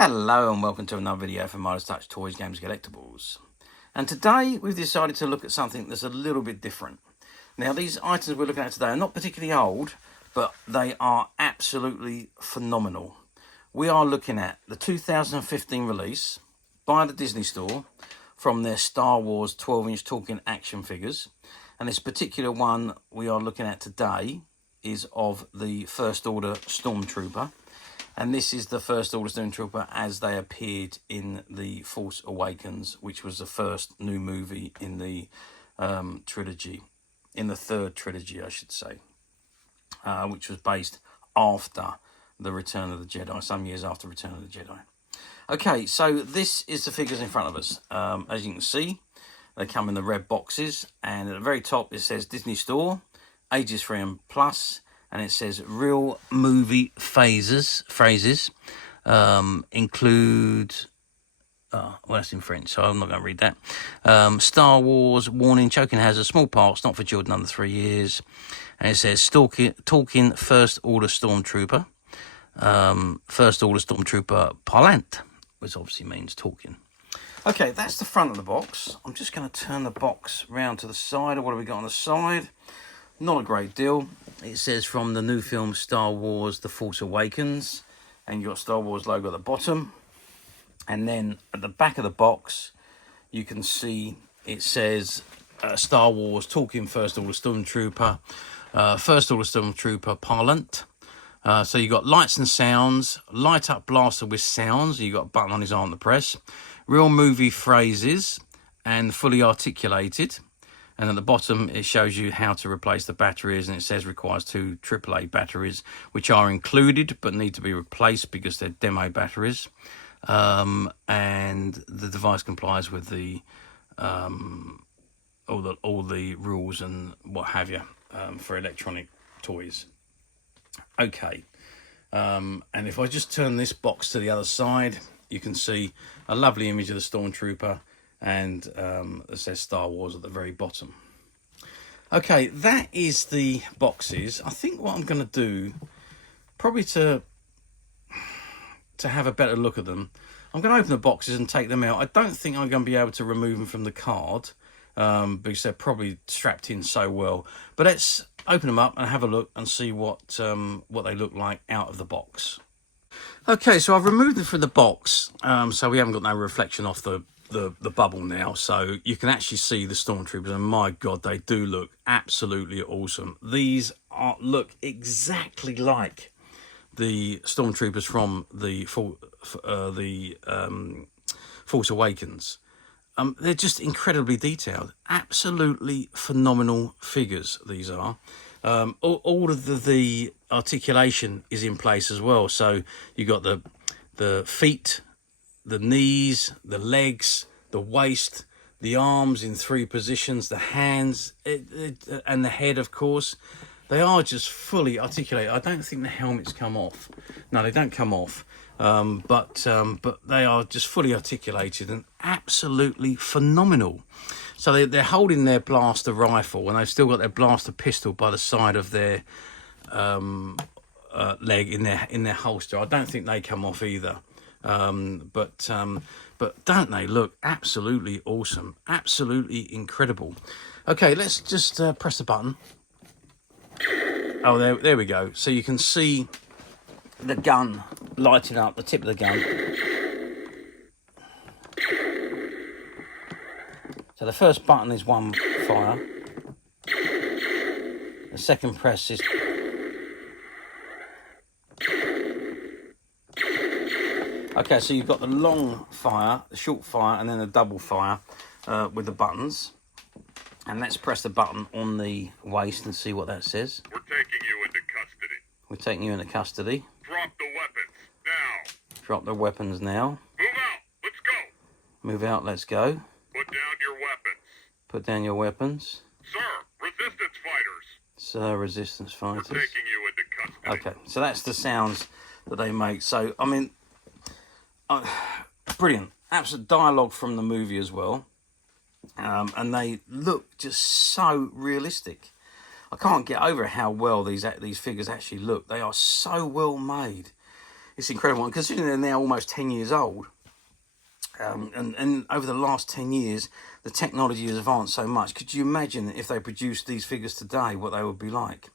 Hello and welcome to another video from Midas Touch Toys, Games, Collectibles. And today we've decided to look at something that's a little bit different. Now these items we're looking at today are not particularly old, but they are absolutely phenomenal. We are looking at the 2015 release by the Disney Store from their Star Wars 12-inch talking action figures. And this particular one we are looking at today is of the First Order Stormtrooper. And this is the First Order Stormtrooper as they appeared in the Force Awakens, which was the first new movie in the trilogy, in the third trilogy, I should say, which was based after the Return of the Jedi, some years after Return of the Jedi. Okay, so this is the figures in front of us. As you can see, they come in the red boxes, and at the very top it says Disney Store, ages 3 and plus. And it says real movie phrases include, well, that's in French, so I'm not going to read that. Star Wars, warning, choking hazard, small parts, not for children under 3 years. And it says talking First Order Stormtrooper. First Order Stormtrooper parlant, which obviously means talking. Okay, that's the front of the box. I'm just going to turn the box round to the side. What have we got on the side? Not a great deal. It says from the new film Star Wars The Force Awakens, and you've got Star Wars logo at the bottom. And then at the back of the box you can see it says Star Wars talking First Order Stormtrooper, First Order Stormtrooper parlant. So you've got lights and sounds, light up blaster with sounds, you've got a button on his arm to press, real movie phrases, and fully articulated. And at the bottom, it shows you how to replace the batteries, and it says requires 2 AAA batteries, which are included but need to be replaced because they're demo batteries. And the device complies with the all the rules and what have you for electronic toys. Okay, and if I just turn this box to the other side, you can see a lovely image of the Stormtrooper. And it says Star Wars at the very bottom. Okay, that is the boxes. I think what I'm going to do, probably to have a better look at them, I'm going to open the boxes and take them out. I don't think I'm going to be able to remove them from the card because they're probably strapped in so well. But let's open them up and have a look and see what they look like out of the box. Okay, so I've removed them from the box, so we haven't got no reflection off the bubble now, so you can actually see the Stormtroopers, and my god, they do look absolutely awesome. These look exactly like the Stormtroopers from the Force Awakens. They're just incredibly detailed, absolutely phenomenal figures. These are all of the articulation is in place as well. So you got the feet, the knees, the legs, the waist, the arms in 3 positions, the hands, and the head, of course. They are just fully articulated. I don't think the helmets come off. No, they don't come off. But they are just fully articulated and absolutely phenomenal. So they're holding their blaster rifle, and they've still got their blaster pistol by the side of their leg in their holster. I don't think they come off either. But don't they look absolutely awesome, absolutely incredible. Okay, let's just press the button. Oh, there we go. So you can see the gun lighting up, the tip of the gun. So the first button is one fire, the second press is okay, so you've got the long fire, the short fire, and then the double fire with the buttons. And let's press the button on the waist and see what that says. We're taking you into custody. We're taking you into custody. Drop the weapons now. Drop the weapons now. Move out. Let's go. Move out, let's go. Put down your weapons. Put down your weapons. Sir, resistance fighters. Sir, resistance fighters. We're taking you into custody. Okay, so that's the sounds that they make. So, I mean, brilliant. Absolute dialogue from the movie as well. And they look just so realistic. I can't get over how well these figures actually look. They are so well made. It's incredible. And considering they're now almost 10 years old, and over the last 10 years, the technology has advanced so much. Could you imagine if they produced these figures today, what they would be like?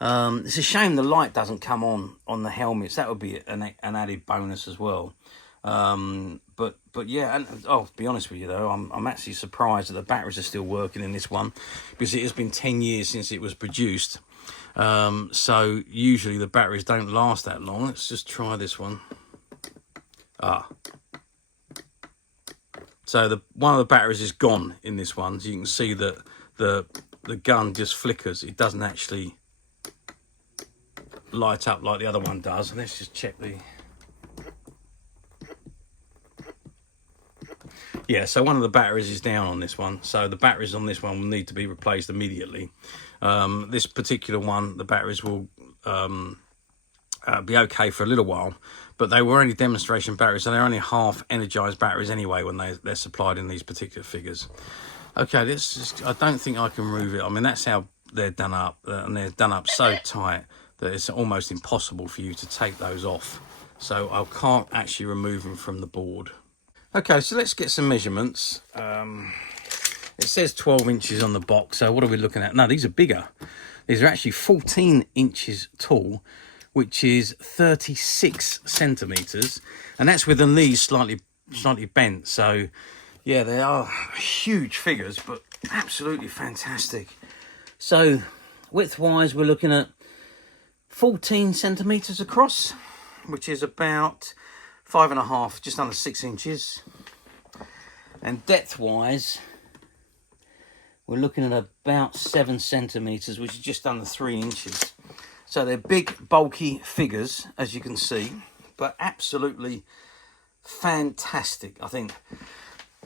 It's a shame the light doesn't come on the helmets. That would be an added bonus as well. But yeah, and to be honest with you though, I'm actually surprised that the batteries are still working in this one, because it has been 10 years since it was produced. So usually the batteries don't last that long. Let's just try this one. So one of the batteries is gone in this one. So you can see that the gun just flickers. It doesn't actually light up like the other one does. Let's just check the... Yeah, so one of the batteries is down on this one. So the batteries on this one will need to be replaced immediately. This particular one, the batteries will be okay for a little while, but they were only demonstration batteries, so they're only half energized batteries anyway when they're supplied in these particular figures. Okay, let's just... I don't think I can remove it. I mean, that's how they're done up, and they're done up so tight that it's almost impossible for you to take those off. So I can't actually remove them from the board. Okay, so let's get some measurements. It says 12 inches on the box, so what are we looking at? No, these are bigger. These are actually 14 inches tall, which is 36 centimeters, and that's with the knees slightly bent. So yeah, they are huge figures, but absolutely fantastic. So width wise, we're looking at 14 centimeters across, which is about 5.5, just under 6 inches. And depth wise, we're looking at about 7 centimeters, which is just under 3 inches. So they're big, bulky figures, as you can see, but absolutely fantastic. I think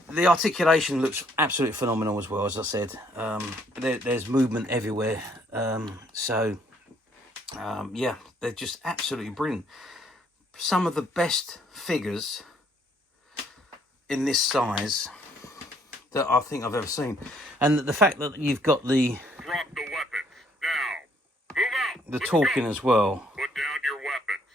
the articulation looks absolutely phenomenal as well, as I said. There's movement everywhere. Yeah, they're just absolutely brilliant. Some of the best figures in this size that I think I've ever seen. And the fact that you've got the... Drop the weapons, now. Move out. The talking as well. Put down your weapons.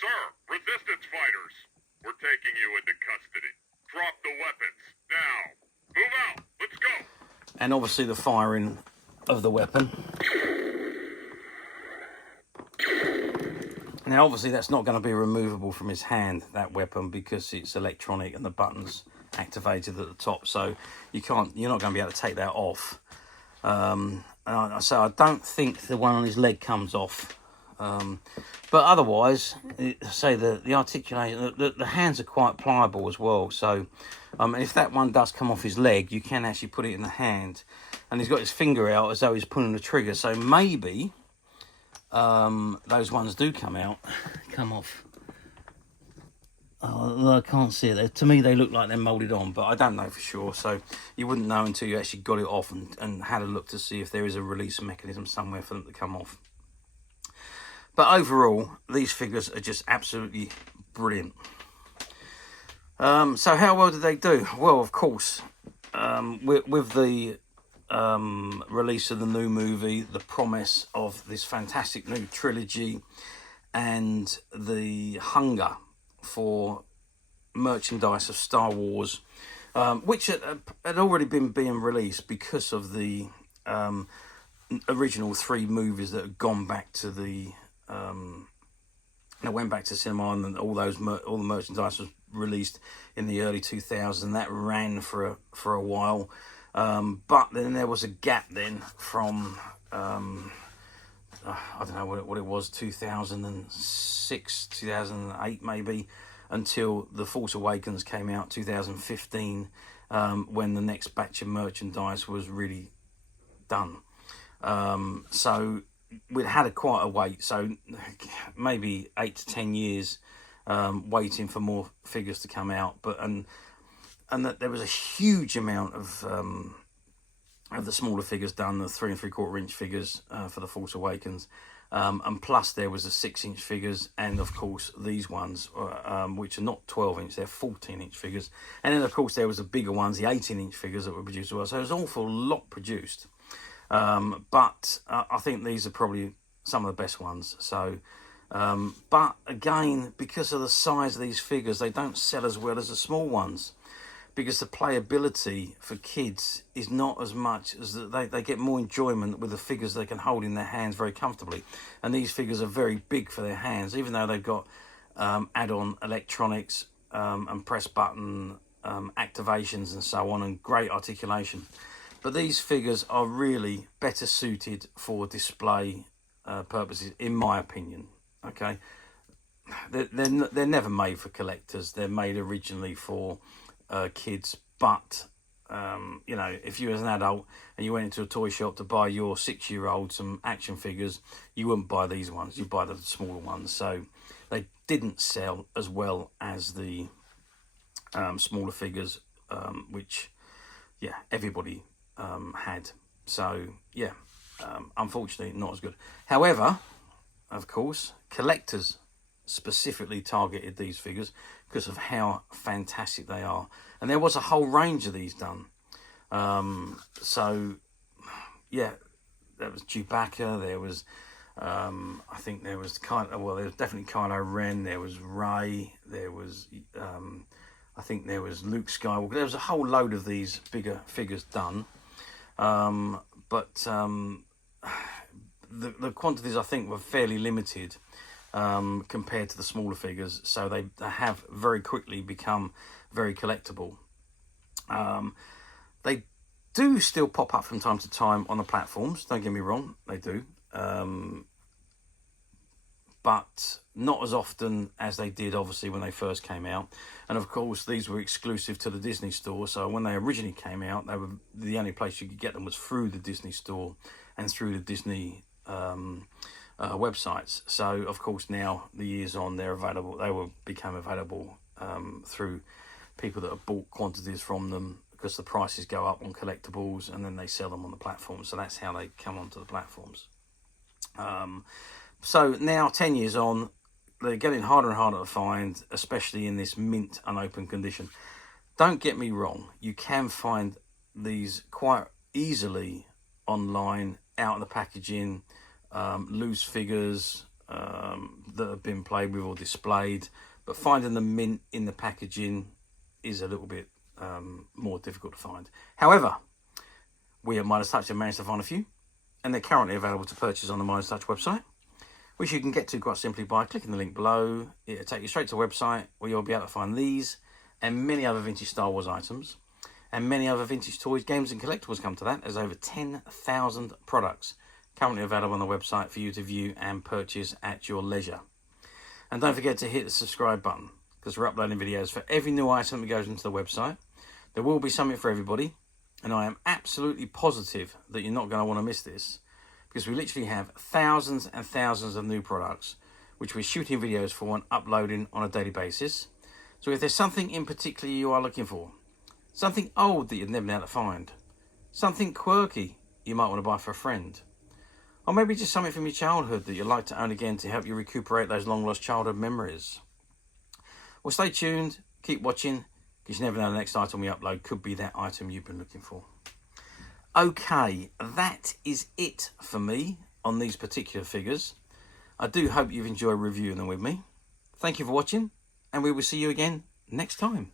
Sir, resistance fighters. We're taking you into custody. Drop the weapons, now. Move out. Let's go. And obviously the firing of the weapon. Now, obviously, that's not going to be removable from his hand, that weapon, because it's electronic and the button's activated at the top. So you're not going to be able to take that off. So I don't think the one on his leg comes off. But otherwise, say the articulation, the hands are quite pliable as well. So if that one does come off his leg, you can actually put it in the hand. And he's got his finger out as though he's pulling the trigger. So maybe... those ones do come off. Oh, I can't see it. To me, they look like they're moulded on, but I don't know for sure. So you wouldn't know until you actually got it off and had a look to see if there is a release mechanism somewhere for them to come off. But overall, these figures are just absolutely brilliant. So how well did they do? Well, of course, with the release of the new movie, the promise of this fantastic new trilogy, and the hunger for merchandise of Star Wars, which had already been being released because of the original 3 movies that had gone back to the went back to cinema, and all the merchandise was released in the early 2000s, and that ran for a while. But then there was a gap then from, I don't know what it was, 2006, 2008 maybe, until The Force Awakens came out, 2015, when the next batch of merchandise was really done. So we'd had quite a wait, so maybe 8 to 10 years waiting for more figures to come out, and that there was a huge amount of the smaller figures done, the 3 3/4 inch figures for The Force Awakens, and plus there was the 6-inch figures, and of course these ones, which are not 12-inch, they're 14-inch figures, and then of course there was the bigger ones, the 18-inch figures that were produced as well. So there's an awful lot produced, but I think these are probably some of the best ones. So But again, because of the size of these figures, they don't sell as well as the small ones, because the playability for kids is not as much as they get more enjoyment with the figures they can hold in their hands very comfortably. And these figures are very big for their hands, even though they've got add-on electronics and press button activations and so on, and great articulation. But these figures are really better suited for display purposes, in my opinion. Okay, they're never made for collectors. They're made originally for kids. But you know, if you as an adult and you went into a toy shop to buy your 6-year-old some action figures, you wouldn't buy these ones. You'd buy the smaller ones. So they didn't sell as well as the smaller figures, which yeah, everybody had. So yeah, unfortunately not as good. However, of course, collectors specifically targeted these figures because of how fantastic they are, and there was a whole range of these done. So yeah, there was Chewbacca, there was I think there was there was definitely Kylo Ren, there was Rey, there was I think there was Luke Skywalker. There was a whole load of these bigger figures done, but the quantities I think were fairly limited compared to the smaller figures, so they have very quickly become very collectible. They do still pop up from time to time on the platforms, don't get me wrong, they do, but not as often as they did obviously when they first came out. And of course these were exclusive to the Disney Store, so when they originally came out, they were the only place you could get them was through the Disney Store and through the Disney websites. So of course now, the years on, they're available. They will become available through people that have bought quantities from them, because the prices go up on collectibles and then they sell them on the platforms. So that's how they come onto the platforms. So now 10 years on, they're getting harder and harder to find, especially in this mint unopened condition. Don't get me wrong, you can find these quite easily online, out of the packaging, loose figures that have been played with or displayed, but finding the mint in the packaging is a little bit more difficult to find. However, we at Midas Touch have managed to find a few, and they're currently available to purchase on the Midas Touch website, which you can get to quite simply by clicking the link below. It'll take you straight to the website where you'll be able to find these and many other vintage Star Wars items, and many other vintage toys, games and collectibles come to that. There's over 10,000 products currently available on the website for you to view and purchase at your leisure. And don't forget to hit the subscribe button, because we're uploading videos for every new item that goes into the website. There will be something for everybody, and I am absolutely positive that you're not going to want to miss this, because we literally have thousands and thousands of new products which we're shooting videos for and uploading on a daily basis. So if there's something in particular you are looking for, something old that you've never been able to find, something quirky you might want to buy for a friend, or maybe just something from your childhood that you'd like to own again to help you recuperate those long lost childhood memories, well, stay tuned, keep watching, because you never know, the next item we upload could be that item you've been looking for. Okay, that is it for me on these particular figures. I do hope you've enjoyed reviewing them with me. Thank you for watching, and we will see you again next time.